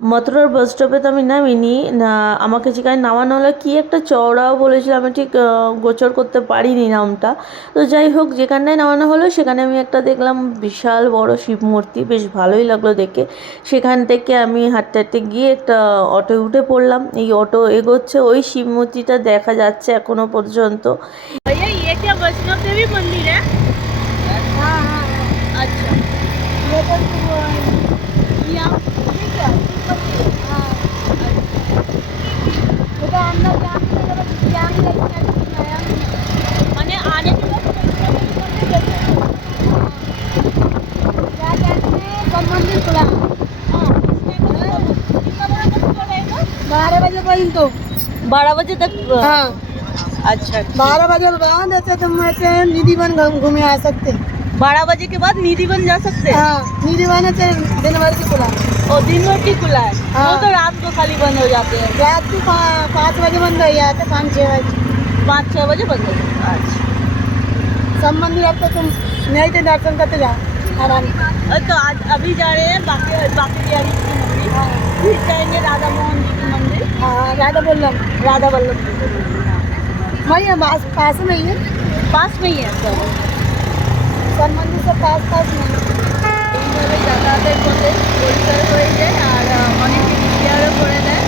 মথুরার বাস স্টপে তো আমি নামিনি না, আমাকে যেখানে নামানো হলো কি একটা চওড়াও বলেছিল, আমি ঠিক গোচর করতে পারিনি নামটা। তো যাই হোক, যেখানটায় নামানো হলো সেখানে আমি একটা দেখলাম বিশাল বড় শিব মূর্তি, বেশ ভালোই লাগলো দেখে। সেখান থেকে আমি হাঁটতে হাঁটতে গিয়ে একটা অটোয় উঠে পড়লাম। এই অটো এগোচ্ছে, ওই শিব মূর্তিটা দেখা যাচ্ছে এখনো পর্যন্ত। भैया ये क्या वैष्णव देवी मंदिर है? हाँ हाँ अच्छा, ये तो यहाँ ठीक है, हाँ वो तो अंदर जाने मैंने आने के बाद क्या कहते हैं कब मंदिर खुला? हाँ 12 बजे बंद, तो 12 बजे तक। हाँ अच्छा 12 बजे बंद है, तो तुम ऐसे निधिवन घूमे आ सकते। 12 बजे के बाद निधिवन जा सकते हैं? हाँ निधिवन है दिन भर की खुला। और दिन भर की खुला है? हाँ। वो तो रात को खाली बंद हो जाते हैं। रात को 5 बजे बंद हो जाते, 5-6 बजे, 5-6 बजे बंद हो जाते। अच्छा सब मंदिर अब तो तुम नहीं थे दर्शन करते जाओ आराम। तो आज अभी जा रहे हैं बाकी बिहारी जी की मंदिर, फिर जाएंगे राधा मोहन जी की मंदिर। हाँ राधा वल्लभ वही है, पास में ही है, पास में ही है सब मंदिर सब पास में। এইভাবে যাতায়াতের পথে পরিষ্কার হয়ে যায় আর অনেকে রিপেয়ারও করে দেয়।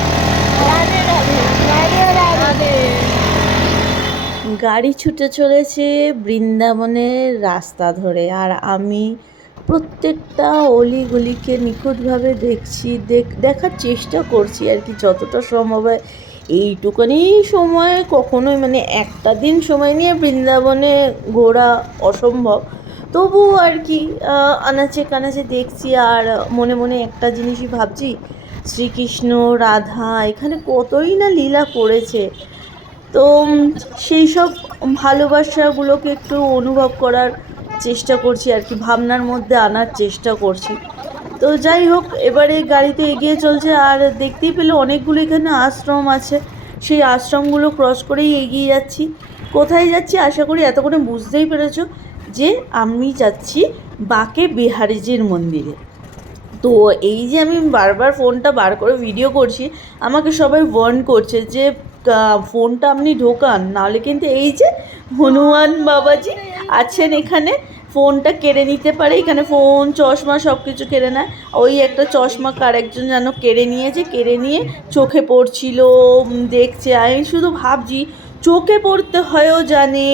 রাধে রাধে রাধে রাধে। গাড়ি ছুটে চলেছে বৃন্দাবনের রাস্তা ধরে, আর আমি প্রত্যেকটা অলিগলিকে নিখুঁতভাবে দেখছি, দেখার চেষ্টা করছি আর কি, যতটা সম্ভব হয়। এইটুকুনি সময় কখনোই মানে একটা দিন সময় নিয়ে বৃন্দাবনে ঘোরা অসম্ভব, তবুও আর কি আনাচে কানাচে দেখছি। আর মনে মনে একটা জিনিসই ভাবছি, শ্রীকৃষ্ণ রাধা এখানে কতই না লীলা করেছে। তো সেই সব ভালোবাসাগুলোকে একটু অনুভব করার চেষ্টা করছি আর কি, ভাবনার মধ্যে আনার চেষ্টা করছি। তো যাই হোক, এবারে গাড়িতে এগিয়ে চলছে, আর দেখতেই পেলে অনেকগুলো এখানে আশ্রম আছে। সেই আশ্রমগুলো ক্রস করেই এগিয়ে যাচ্ছি। কোথায় যাচ্ছি আশা করি এতক্ষণে বুঝতেই পেরেছো, যে আমি যাচ্ছি বাকে বিহারীজির মন্দিরে। তো এই যে আমি বারবার ফোনটা বার করে ভিডিও করছি, আমাকে সবাই ওয়ার্ন করছে যে ফোনটা আপনি ঢোকান, নাহলে কিন্তু এই যে হনুমান বাবাজি আছেন এখানে, ফোনটা কেড়ে নিতে পারে। এখানে ফোন চশমা সব কিছু কেড়ে নেয়। ওই একটা চশমা কার একজন যেন কেড়ে নিয়েছে, কেড়ে নিয়ে চোখে পড়ছিল, দেখছে। আমি শুধু ভাবছি, চোখে পড়তে হয়ও জানে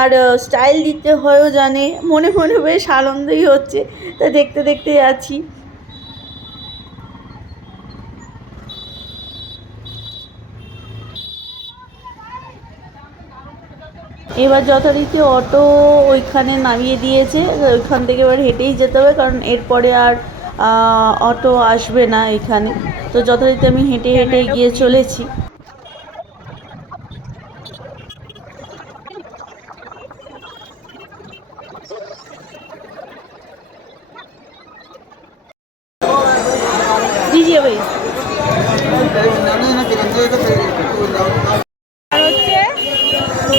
আর স্টাইল দিতে হয়ও জানে, মনে মনে বেশ আনন্দই হচ্ছে। তা দেখতে দেখতে যাচ্ছি। এবার যথারীতি অটো ওইখানে নামিয়ে দিয়েছে, ওইখান থেকে এবার হেঁটেই যেতে হবে, কারণ এরপরে আর অটো আসবে না এখানে। তো যথারীতি আমি হেঁটে হেঁটে গিয়ে চলেছি। দিজিয়ে ভাই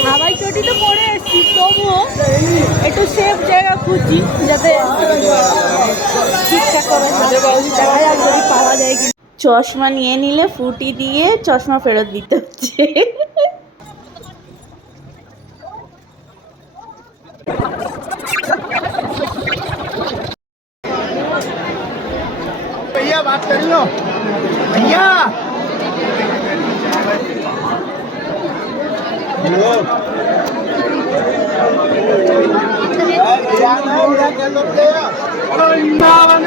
হাওয়াই চটি তো পরে এসছি, তবুও একটু সেফ জায়গা খুঁজছি যাতে ঠিকঠাক হবে, দেখা যাক যদি পাওয়া যায় কি। চশমা নিয়ে নিলে ফুটি দিয়ে চশমা ফেরত দিতে হচ্ছে। भैया बात कर लो भैया। वृंदावन